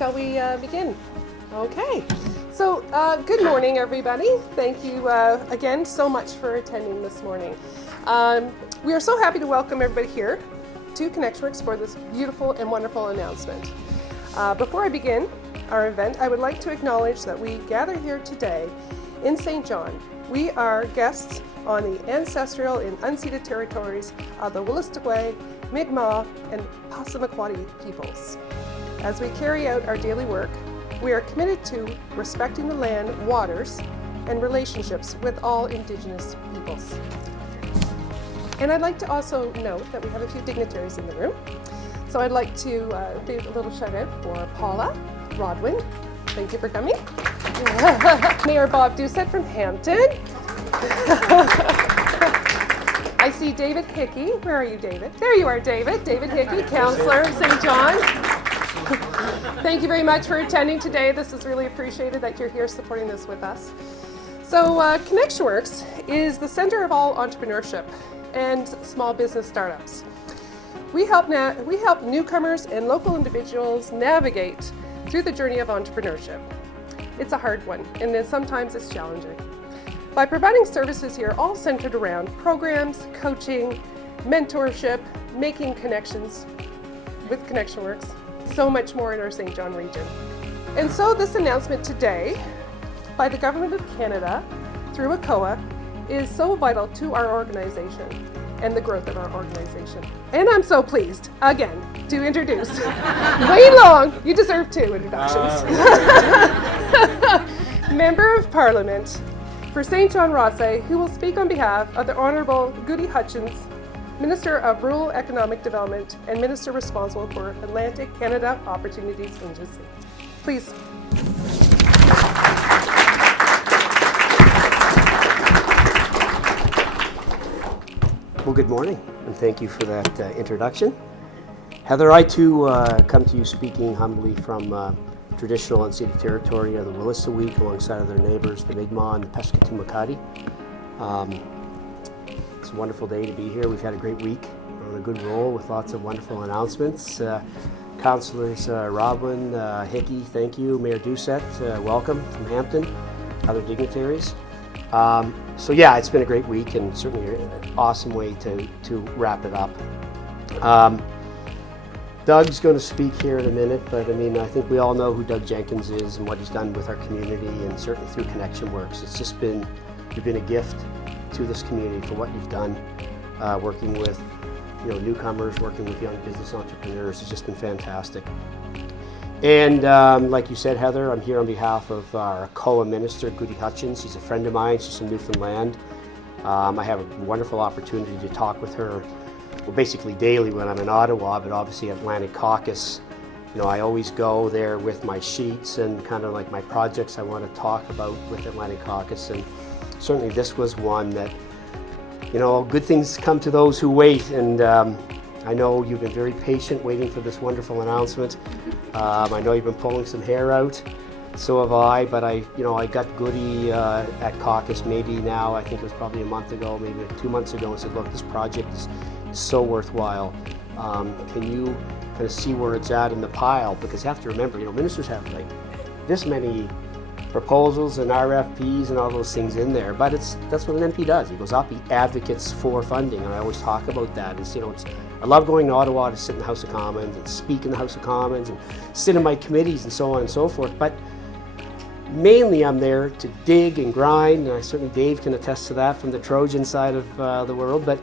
shall we begin? Okay, so good morning everybody. Thank you again so much for attending this morning. We are so happy to welcome everybody here to ConnexionWorks for this beautiful and wonderful announcement. Before I begin our event, I would like to acknowledge that we gather here today in Saint John. We are guests on the ancestral and unceded territories of the Wolastoqey, Mi'kmaq, and Passamaquoddy peoples. As we carry out our daily work, we are committed to respecting the land, waters, and relationships with all Indigenous peoples. And I'd like to also note that we have a few dignitaries in the room. So I'd like to do a little shout out for Paula, Radwan. Thank you for coming. Mayor Bob Doucet from Hampton. I see David Hickey. Where are you, David? There you are, David. David Hickey, councillor of Saint John. Thank you very much for attending today. This is really appreciated that you're here supporting this with us. So ConnexionWorks is the center of all entrepreneurship and small business startups. We help newcomers and local individuals navigate through the journey of entrepreneurship. It's a hard one, and then sometimes it's challenging. By providing services here all centered around programs, coaching, mentorship, making connections with ConnexionWorks, so much more in our Saint John region. And so this announcement today by the Government of Canada through ACOA is so vital to our organization and the growth of our organization. And I'm so pleased, again, to introduce, way long, you deserve 2 introductions. Member of Parliament for Saint John Rothsay, who will speak on behalf of the Honourable Goody Hutchins, Minister of Rural Economic Development and Minister responsible for Atlantic Canada Opportunities Agency. Please. Well, good morning, and thank you for that introduction. Heather, I too come to you speaking humbly from traditional unceded territory of the Wolastoqey alongside of their neighbors, the Mi'kmaq and the Passamaquoddy. It's a wonderful day to be here. We've had a great week. We're on a good roll with lots of wonderful announcements. Councillors Radwan, Hickey, thank you. Mayor Doucet, welcome from Hampton, other dignitaries. So yeah, it's been a great week and certainly an awesome way to wrap it up. Doug's going to speak here in a minute, but I mean, I think we all know who Doug Jenkins is and what he's done with our community, and certainly through ConnexionWorks. It's just been, you've been a gift to this community for what you've done, working with newcomers, working with young business entrepreneurs. It's just been fantastic. And like you said, Heather, I'm here on behalf of our ACOA Minister, Goody Hutchins. She's a friend of mine. She's from Newfoundland. I have a wonderful opportunity to talk with her, well, basically daily when I'm in Ottawa, but obviously Atlantic Caucus. I always go there with my sheets and kind of like my projects I want to talk about with Atlantic Caucus. And certainly this was one that, good things come to those who wait. And I know you've been very patient waiting for this wonderful announcement. I know you've been pulling some hair out, so have I, but I got Goody at caucus maybe now, I think it was probably a month ago, maybe 2 months ago, and said, look, this project is so worthwhile. Can you kind of see where it's at in the pile? Because you have to remember, ministers have like this many proposals and RFPs and all those things in there, but that's what an MP does. He goes up, he advocates for funding, and I always talk about that. I love going to Ottawa to sit in the House of Commons and speak in the House of Commons and sit in my committees and so on and so forth, but mainly I'm there to dig and grind, and certainly Dave can attest to that from the Trojan side of the world, but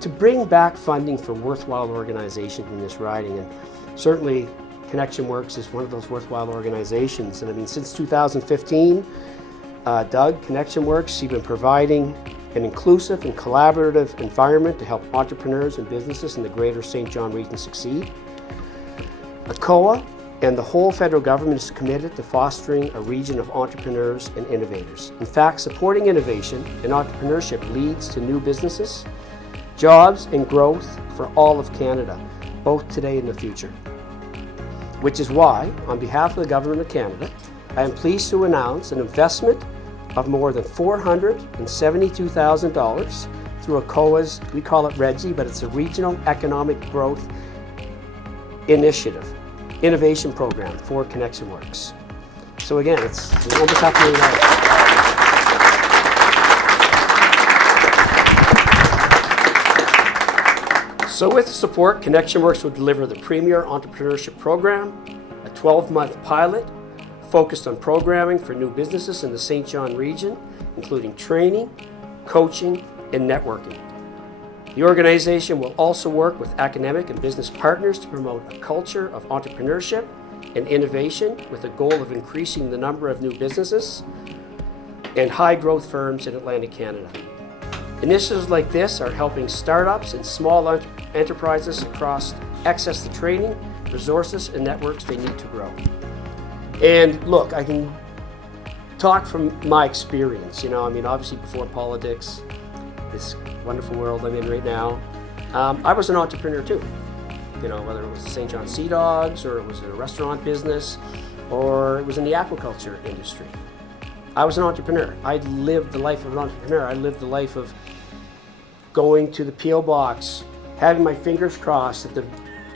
to bring back funding for worthwhile organizations in this riding. And certainly ConnexionWorks is one of those worthwhile organizations. And I mean, since 2015, Doug, ConnexionWorks, you've been providing an inclusive and collaborative environment to help entrepreneurs and businesses in the greater Saint John region succeed. ACOA and the whole federal government is committed to fostering a region of entrepreneurs and innovators. In fact, supporting innovation and entrepreneurship leads to new businesses, jobs, and growth for all of Canada, both today and the future. Which is why, on behalf of the Government of Canada, I am pleased to announce an investment of more than $472,000 through ACOA's, we call it REGI, but it's a Regional Economic Growth Initiative. innovation program for ConnexionWorks. So again, it's almost $500,000. So with support, ConnexionWorks will deliver the Premier Entrepreneurship Program, a 12-month pilot focused on programming for new businesses in the Saint John region, including training, coaching, and networking. The organization will also work with academic and business partners to promote a culture of entrepreneurship and innovation with the goal of increasing the number of new businesses and high-growth firms in Atlantic Canada. Initiatives like this are helping startups and small enterprises across access the training, resources, and networks they need to grow. And look, I can talk from my experience, obviously before politics, this wonderful world I'm in right now, I was an entrepreneur too. Whether it was the Saint John Sea Dogs, or it was a restaurant business, or it was in the aquaculture industry. I was an entrepreneur. I lived the life of an entrepreneur. I lived the life of going to the P.O. box, having my fingers crossed that the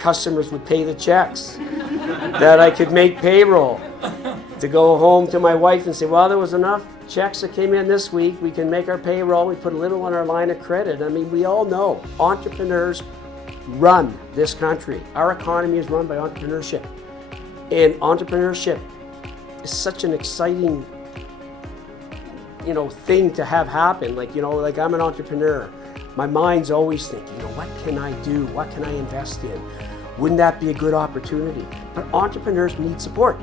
customers would pay the checks, that I could make payroll, to go home to my wife and say, well, there was enough checks that came in this week, we can make our payroll, we put a little on our line of credit. We all know entrepreneurs run this country. Our economy is run by entrepreneurship. And entrepreneurship is such an exciting thing to have happen. Like I'm an entrepreneur. My mind's always thinking, what can I do? What can I invest in? Wouldn't that be a good opportunity? But entrepreneurs need support.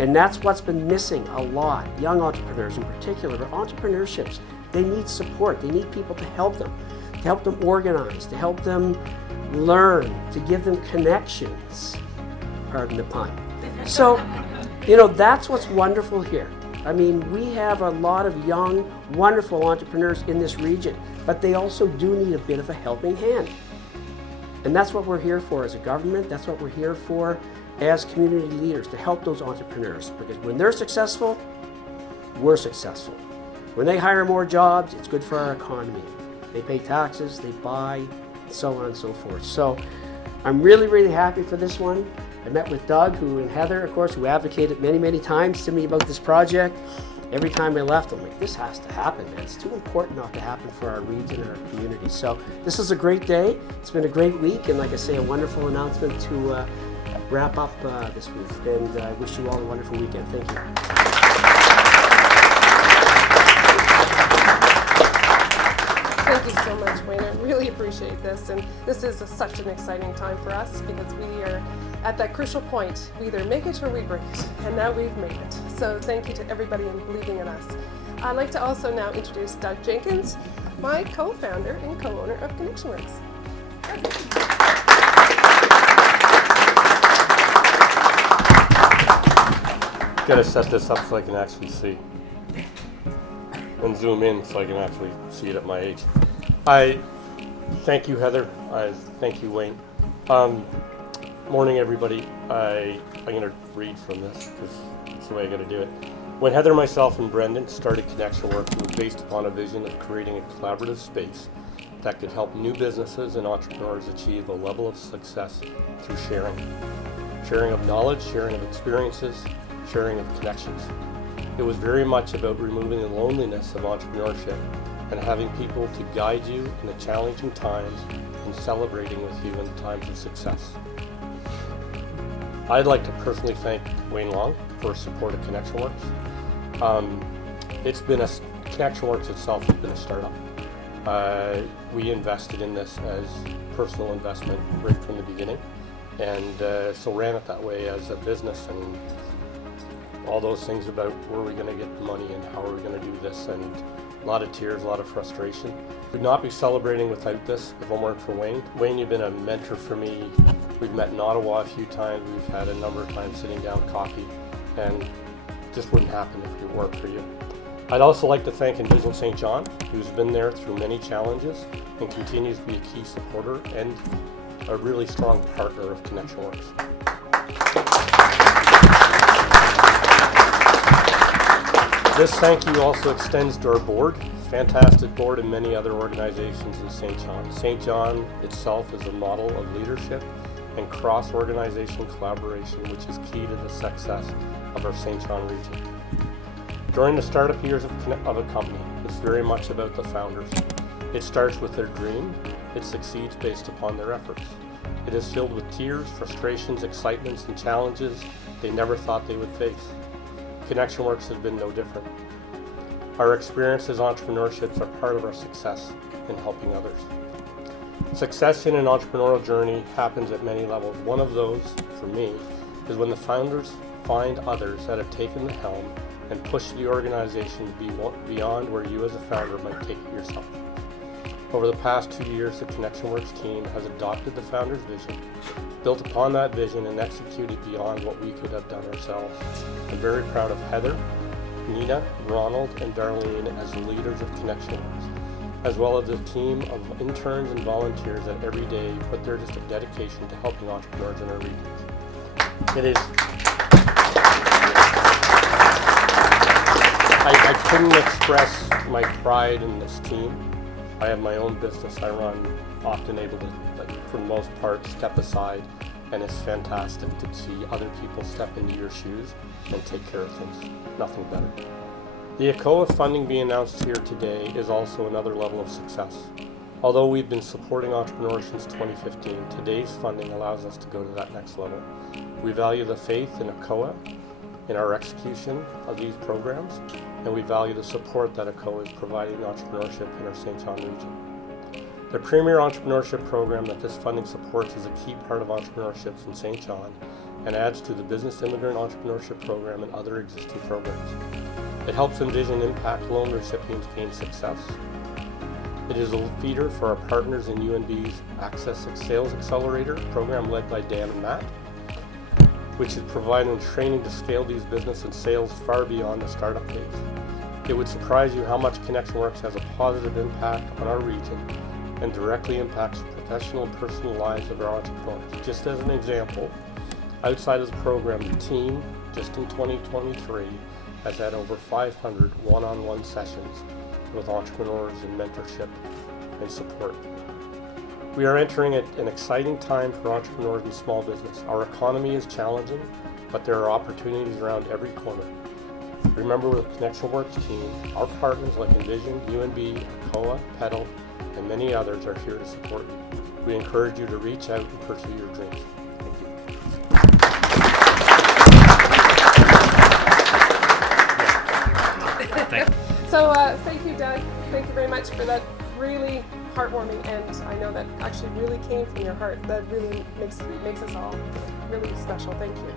And that's what's been missing a lot, young entrepreneurs in particular, but entrepreneurships, they need support. They need people to help them organize, to help them learn, to give them connections, pardon the pun. So, that's what's wonderful here. We have a lot of young, wonderful entrepreneurs in this region, but they also do need a bit of a helping hand. And that's what we're here for as a government. That's what we're here for as community leaders, to help those entrepreneurs. Because when they're successful, we're successful. When they hire more jobs, it's good for our economy. They pay taxes, they buy, and so on and so forth. So I'm really, really happy for this one. I met with Doug, and Heather, of course, who advocated many, many times to me about this project. Every time I left, I'm like, this has to happen, man. It's too important not to happen for our region and our community. So this is a great day. It's been a great week, and like I say, a wonderful announcement to wrap up this week. And I wish you all a wonderful weekend. Thank you. Thank you so much, Wayne. I really appreciate this. And this is such an exciting time for us because we are at that crucial point. We either make it or we break it. And now we've made it. So thank you to everybody in believing in us. I'd like to also now introduce Doug Jenkins, my co-founder and co-owner of ConnexionWorks. Gotta set this up so I can actually see. And zoom in so I can actually see it at my age. I thank you, Heather. I thank you, Wayne. Morning, everybody. I'm gonna read from this because it's the way I gotta do it. When Heather, myself, and Brendan started ConnexionWorks, it was based upon a vision of creating a collaborative space that could help new businesses and entrepreneurs achieve a level of success through sharing of knowledge, sharing of experiences, sharing of connections. It was very much about removing the loneliness of entrepreneurship and having people to guide you in the challenging times and celebrating with you in the times of success. I'd like to personally thank Wayne Long for his support of ConnexionWorks. ConnexionWorks itself has been a startup. We invested in this as personal investment right from the beginning, and so ran it that way as a business, and all those things about where are we going to get the money and how are we going to do this, and a lot of tears, a lot of frustration. We'd not be celebrating without this if it weren't for Wayne. Wayne, you've been a mentor for me. We've met in Ottawa a few times. We've had a number of times sitting down coffee, and this wouldn't happen if it weren't for you. I'd also like to thank Envision Saint John, who's been there through many challenges and continues to be a key supporter and a really strong partner of ConnexionWorks. This thank you also extends to our board, fantastic board, and many other organizations in Saint John. Saint John itself is a model of leadership and cross-organization collaboration, which is key to the success of our Saint John region. During the startup years of a company, it's very much about the founders. It starts with their dream. It succeeds based upon their efforts. It is filled with tears, frustrations, excitements, and challenges they never thought they would face. ConnexionWorks has been no different. Our experience as entrepreneurships are part of our success in helping others. Success in an entrepreneurial journey happens at many levels. One of those, for me, is when the founders find others that have taken the helm and push the organization beyond where you as a founder might take it yourself. Over the past 2 years, the ConnexionWorks team has adopted the founder's vision, built upon that vision, and executed beyond what we could have done ourselves. I'm very proud of Heather, Nina, Ronald, and Darlene as the leaders of ConnexionWorks, as well as the team of interns and volunteers that every day put their dedication to helping entrepreneurs in our regions. I couldn't express my pride in this team. I have my own business I run, often able to, for the most part, step aside, and it's fantastic to see other people step into your shoes and take care of things. Nothing better. The ACOA funding being announced here today is also another level of success. Although we've been supporting entrepreneurs since 2015, today's funding allows us to go to that next level. We value the faith in ACOA, in our execution of these programs, and we value the support that ACOA is providing entrepreneurship in our Saint John region. The premier entrepreneurship program that this funding supports is a key part of entrepreneurship in Saint John and adds to the Business Immigrant Entrepreneurship Program and other existing programs. It helps Envision Impact loan recipients gain success. It is a feeder for our partners in UNB's Access Sales Accelerator program led by Dan and Matt, which is providing training to scale these business and sales far beyond the startup phase. It would surprise you how much ConnexionWorks has a positive impact on our region and directly impacts the professional and personal lives of our entrepreneurs. Just as an example, outside of the program, the team, just in 2023, has had over 500 one-on-one sessions with entrepreneurs and mentorship and support. We are entering an exciting time for entrepreneurs and small business. Our economy is challenging, but there are opportunities around every corner. Remember, with the ConnexionWorks team, our partners like Envision, UNB, ACOA, Pedal, and many others are here to support you. We encourage you to reach out and pursue your dreams. Thank you. So thank you, Doug. Thank you very much for that really heartwarming, and I know that actually really came from your heart. That really makes us all really special. Thank you.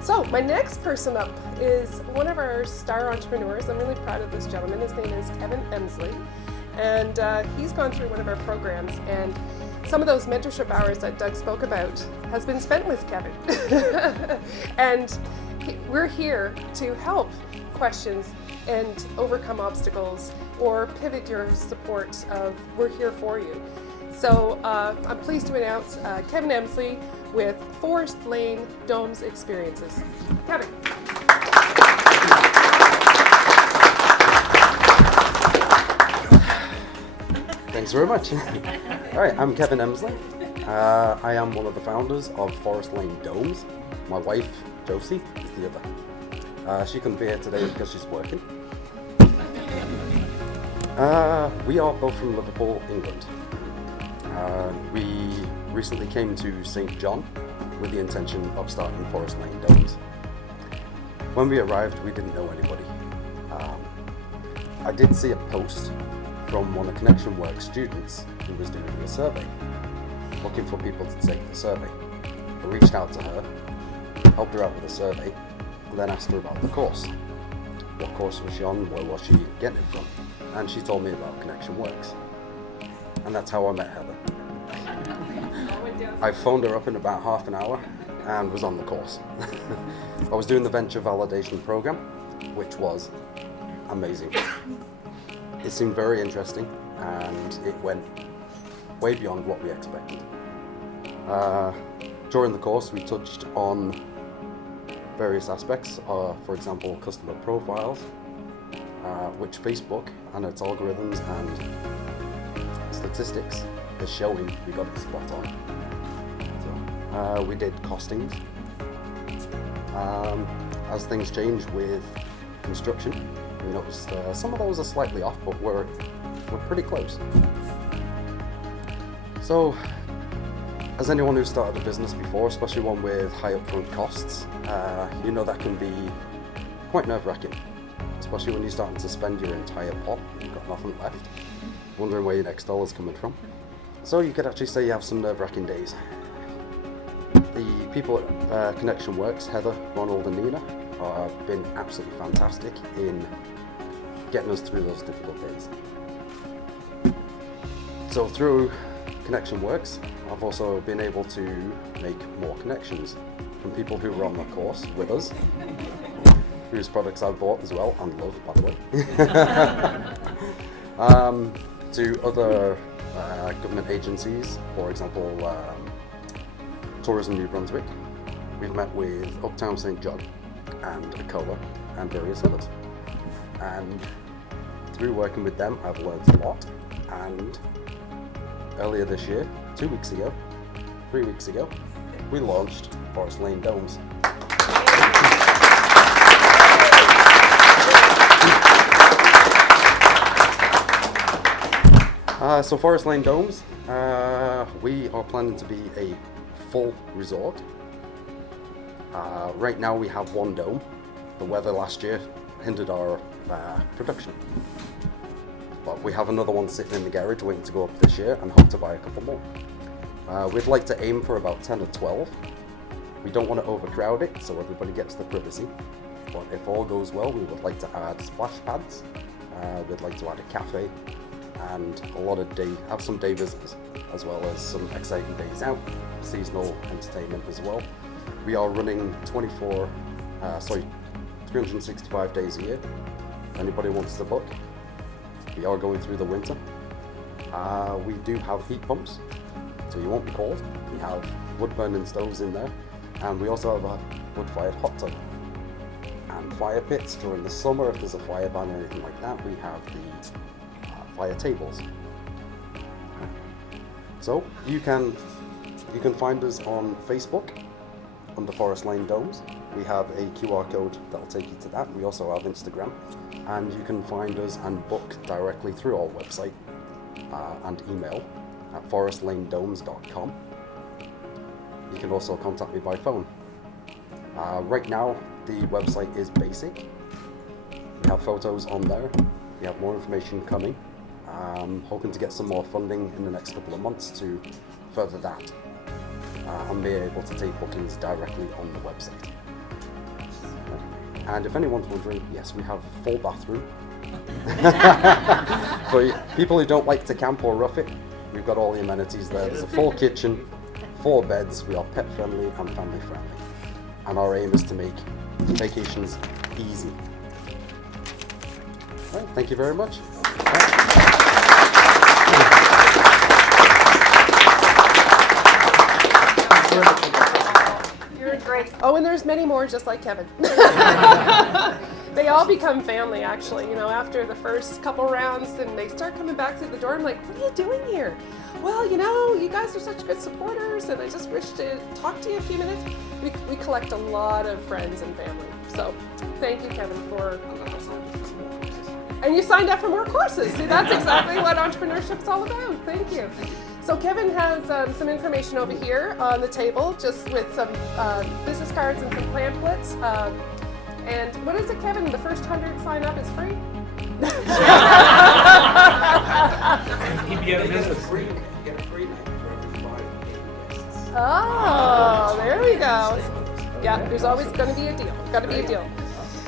So my next person up is one of our star entrepreneurs. I'm really proud of this gentleman. His name is Kevin Emsley, and he's gone through one of our programs, and some of those mentorship hours that Doug spoke about has been spent with Kevin. And we're here to help questions and overcome obstacles or pivot your support of we're here for you. So I'm pleased to announce Kevin Emsley with Forest Lane Domes Experiences. Kevin. Thanks very much. All right, I'm Kevin Emsley. I am one of the founders of Forest Lane Domes. My wife, Josie, is the other. She couldn't be here today because she's working. We are both from Liverpool, England. We recently came to Saint John with the intention of starting Forest Lane Domes. When we arrived, we didn't know anybody. I did see a post from one of ConnexionWorks students who was doing a survey, looking for people to take the survey. I reached out to her, helped her out with the survey, and then asked her about the course. What course was she on? Where was she getting it from? And she told me about ConnexionWorks. And that's how I met Heather. I phoned her up in about half an hour and was on the course. I was doing the venture validation program, which was amazing. It seemed very interesting and it went way beyond what we expected. During the course, we touched on various aspects, for example, customer profiles, which Facebook and its algorithms and statistics is showing we got it spot on. We did costings. As things change with construction, we noticed some of those are slightly off, but we're pretty close. So, as anyone who's started a business before, especially one with high upfront costs, you know that can be quite nerve-wracking, especially when you're starting to spend your entire pot, you've got nothing left, wondering where your next dollar's coming from. So you could actually say you have some nerve-wracking days. The people at ConnexionWorks, Heather, Ronald and Nina, have been absolutely fantastic in getting us through those difficult days. So through ConnexionWorks, I've also been able to make more connections from people who were on the course with us, whose products I've bought as well and love, by the way, to other government agencies, for example, Tourism New Brunswick. We've met with Uptown Saint John and ACOA and various others. And through working with them, I've learned a lot. And earlier this year, 3 weeks ago, we launched Forest Lane Domes. So Forest Lane Domes, we are planning to be a full resort. Right now we have one dome. The weather last year hindered our production. But we have another one sitting in the garage waiting to go up this year and hope to buy a couple more. We'd like to aim for about 10 or 12. We don't want to overcrowd it so everybody gets the privacy. But if all goes well, we would like to add splash pads. We'd like to add a cafe and have some day visitors, as well as some exciting days out, seasonal entertainment as well. We are running 365 days a year. If anybody wants to book, we are going through the winter. We do have heat pumps, so you won't be cold. We have wood burning stoves in there, and we also have a wood-fired hot tub. And fire pits during the summer, if there's a fire ban or anything like that, we have the fire tables. So you can find us on Facebook under Forest Lane Domes. We have a QR code that'll take you to that. We also have Instagram, and you can find us and book directly through our website and email at forestlanedomes.com. You can also contact me by phone. Right now the website is basic. We have photos on there. We have more information coming. Hoping to get some more funding in the next couple of months to further that and be able to take bookings directly on the website. And if anyone's wondering, yes, we have a full bathroom. For people who don't like to camp or rough it, we've got all the amenities there. There's a full kitchen, 4 beds. We are pet friendly and family friendly. And our aim is to make vacations easy. All right, thank you very much. You're great. Oh, and there's many more just like Kevin. They all become family, actually, after the first couple rounds, and they start coming back through the door. I'm like, what are you doing here? Well, you guys are such good supporters, and I just wish to talk to you a few minutes. We collect a lot of friends and family. So thank you, Kevin, for... And you signed up for more courses. See, that's exactly what entrepreneurship's all about. Thank you. So Kevin has some information over here on the table, just with some business cards and some pamphlets. And what is it, Kevin? The first 100 sign up is free? You get a business. You get a free night for every 5 guests. Oh, there we go. Yeah, there's always going to be a deal. Got to be a deal.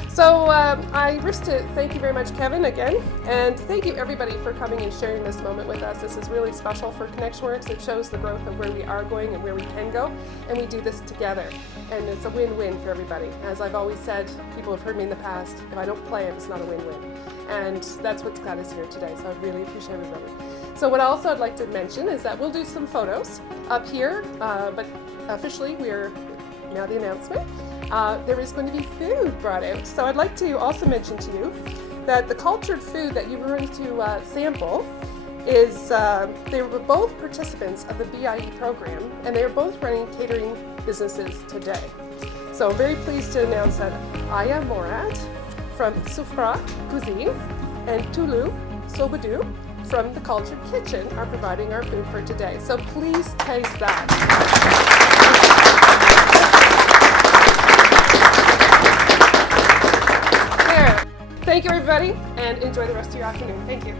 So I wish to thank you very much, Kevin, again, and thank you everybody for coming and sharing this moment with us. This is really special for ConnexionWorks. It shows the growth of where we are going and where we can go, and we do this together. And it's a win-win for everybody. As I've always said, people have heard me in the past, if I don't play it, it's not a win-win. And that's what's got us here today, so I really appreciate everybody. So what also I'd like to mention is that we'll do some photos up here, but officially we're now the announcement. There is going to be food brought out. So I'd like to also mention to you that the cultured food that you're going to sample is they were both participants of the BIE program, and they are both running catering businesses today. So I'm very pleased to announce that Aya Morat from Soufra Cuisine and Tulu Sobadou from the Cultured Kitchen are providing our food for today. So please taste that. There. Thank you, everybody, and enjoy the rest of your afternoon. Thank you.